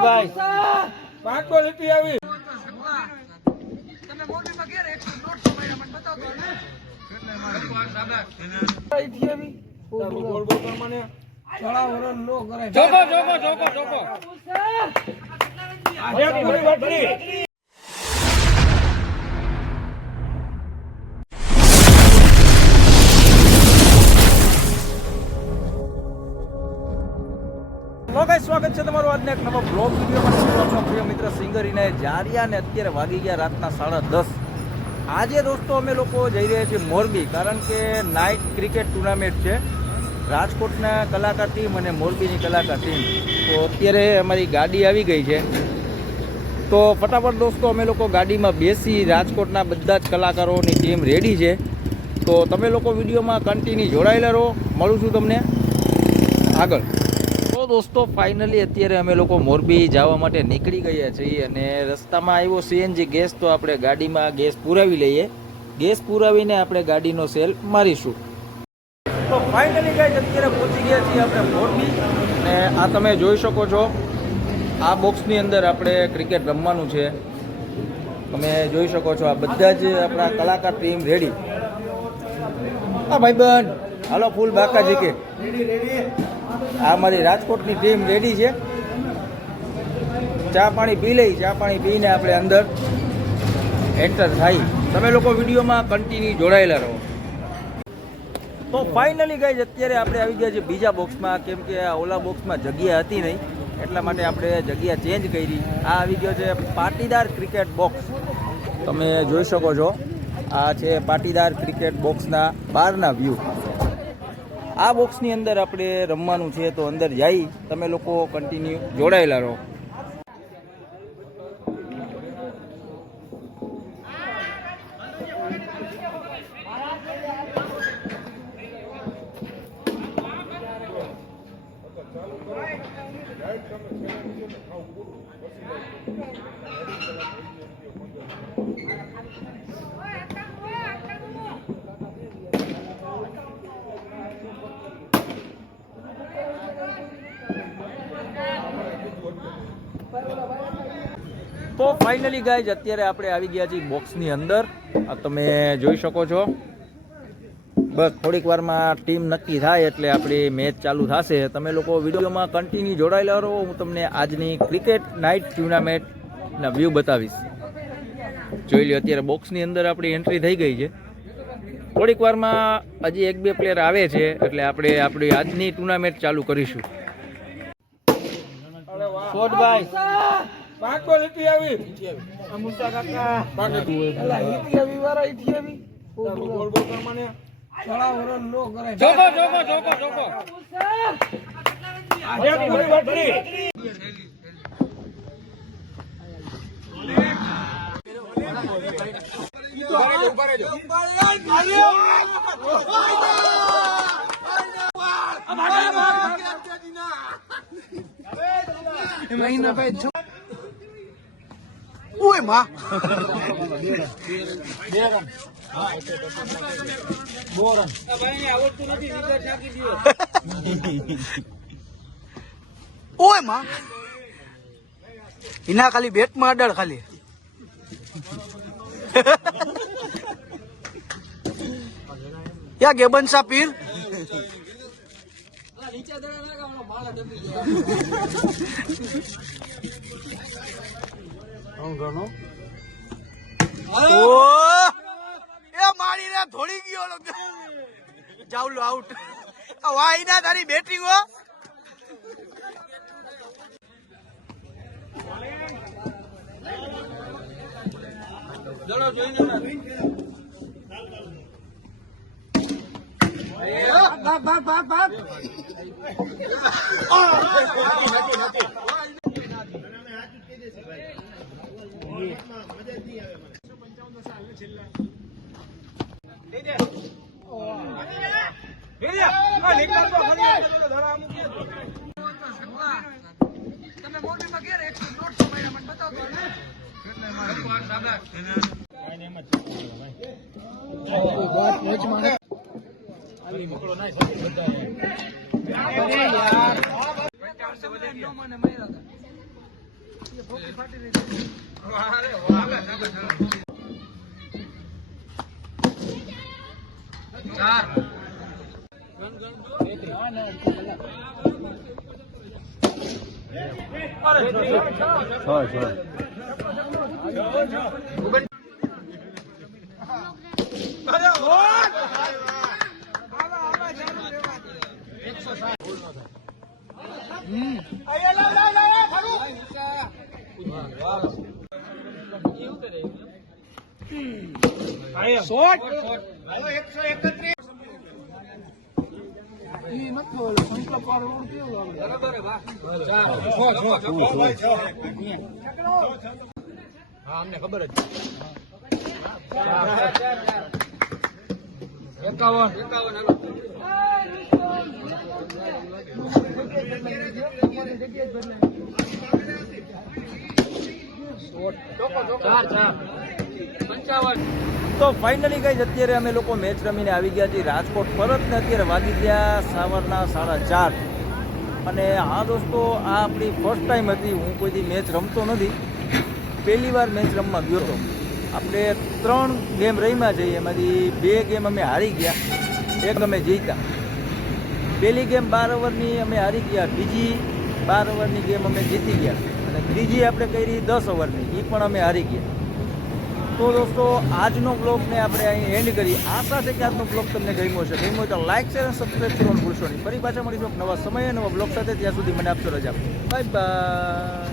ભાઈ પાંચ લીટી આવી તમે મોટી માં ઘેર 100 મને બતાવો ગોળ ગોળ પ્રમાણે ચડા વરણ નો કરે જોકો આજે પૂરી વાટરી સ્વાગત છે તમારું આજના એક નવા બ્લોગ વિડીયોમાં. આપણો પ્રિય મિત્ર સિંગરીને જારિયા ને અત્યારે વાગી ગયા રાતના 10:30. આજે દોસ્તો અમે લોકો જઈ રહ્યા છીએ મોરબી, કારણ કે નાઇટ ક્રિકેટ ટુર્નામેન્ટ છે. રાજકોટના કલાકાર ટીમ અને મોરબીની કલાકાર ટીમ. તો અત્યારે અમારી ગાડી આવી ગઈ છે, તો ફટાફટ દોસ્તો અમે લોકો ગાડીમાં બેસી રાજકોટના બધા જ કલાકારોની ટીમ રેડી છે. તો તમે લોકો વિડીયોમાં કન્ટિન્યુ જોડાયેલા રહો, મળું છું તમને આગળ. તો દોસ્તો ફાઇનલી અત્યારે અમે લોકો મોરબી જવા માટે નીકળી ગયા છીએ અને રસ્તામાં આવ્યો સીએનજી ગેસ, તો આપણે ગાડીમાં ગેસ પુરાવી લઈએ. ગેસ પુરાવીને આપણે ગાડીનો સેલ મારીશું. તો ફાઇનલી ગાઈસ અત્યારે પહોંચી ગયા છીએ આપણે મોરબી, અને આ તમે જોઈ શકો છો આ બોક્સની અંદર આપણે ક્રિકેટ રમવાનું છે. તમે જોઈ શકો છો આ બધા જ આપણા કલાકાર ટીમ રેડી. હા ભાઈબંધ હાલો ફૂલ બાકાજી કે આ મારી રાજકોટની ટીમ રેડી છે. ચા પાણી પી લઈ, ચા પાણી પીને આપણે અંદર એન્ટર થાય. તમે લોકો વિડીયોમાં કન્ટિન્યુ જોડાયેલા રહો. તો ફાઇનલી ગાઈઝ અત્યારે આપણે આવી ગયા છે બીજા બોક્સમાં, કેમ કે આ ઓલા બોક્સમાં જગ્યા હતી નહીં, એટલા માટે આપણે જગ્યા ચેન્જ કરી. આ આવી ગયો છે પાટીદાર ક્રિકેટ બોક્સ. તમે જોઈ શકો છો આ છે પાટીદાર ક્રિકેટ બોક્સના બહારના વ્યૂ. આ બોક્સની અંદર આપણે રમવાનું છે, તો અંદર જઈ તમે લોકો કન્ટિન્યુ જોડાયેલા રહો. તો ફાઇનલી ગાઈઝ અત્યારે આપણે આવી ગયા છીએ બોક્સની અંદર. આ તમે જોઈ શકો છો. બસ થોડીક વારમાં ટીમ નક્કી થાય એટલે આપણી મેચ ચાલુ થશે. તમે લોકો વિડીયોમાં કન્ટિન્યુ જોડાયેલા રહો. હું તમને આજની ક્રિકેટ નાઇટ ટુર્નામેન્ટના વ્યૂ બતાવીશ. જોઈ લો અત્યારે બોક્સની અંદર આપણી એન્ટ્રી થઈ ગઈ છે. થોડીક વારમાં હજી 1-2 પ્લેયર આવે છે એટલે આપણે આપણી આજની ટુર્નામેન્ટ ચાલુ કરીશું. શોટભાઈ પાંચ બોલ લીટી આવી મુસ્તા કાકા અલા લીટી આવી વારા લીટી આવી ગોળ ગોળ પ્રમાણે ચડા વરણ નો કરે જોકો આજે પૂરી વાટરી મહિના ભાઈ ઓય માં બોરન ભાઈ આવડતું નથી, વિકેટ નાખી દીયો. ઓય માં ઇના ખાલી બેટમાં અડળ ખાલી યા ગેબન સા પીર નીચે દડા નાખા ઓલો માળા દબી ગયા. એ મારી રે થોડી ગયો જાવલો આઉટ. વાઈ ના તારી બેટિંગ હો. ચલો જોઈને બાપ બાપ બાપ બાપ તમે મોટી માં ઘેર 100 મને બતાવો અમને ખબર જ 51 તો ફાઇનલી ગઈ અત્યારે અમે લોકો મેચ રમીને આવી ગયા છીએ રાજકોટ પરત ને અત્યારે વાગી ગયા સવારના 4:30 અને હા દોસ્તો આ આપણી ફર્સ્ટ ટાઈમ હતી. હું કોઈથી મેચ રમતો નથી, પહેલી વાર મેચ રમવા ગયો હતો. આપણે 3 ગેમ રમ્યા છીએ, એમાંથી 2 ગેમ અમે હારી ગયા, 1 અમે જીત્યા. પહેલી ગેમ 12 ઓવરની અમે હારી ગયા, બીજી 12 ઓવરની ગેમ અમે જીતી ગયા અને ત્રીજી આપણે કરી 10 ઓવરની, એ પણ અમે હારી ગયા. તો દોસ્તો આજનો બ્લોગને આપણે અહીં એન્ડ કરી. આશા છે કે આજનો બ્લોગ તમને ગમ્યો છે. ગમ્યો તો લાઇક શેર અને સબસ્ક્રાઈબ કરવાનું ભૂલશો નહીં. ફરી પાછા મળીશું નવા સમયે નવા બ્લોગ સાથે. ત્યાં સુધી મને આપશો રજા. Bye bye.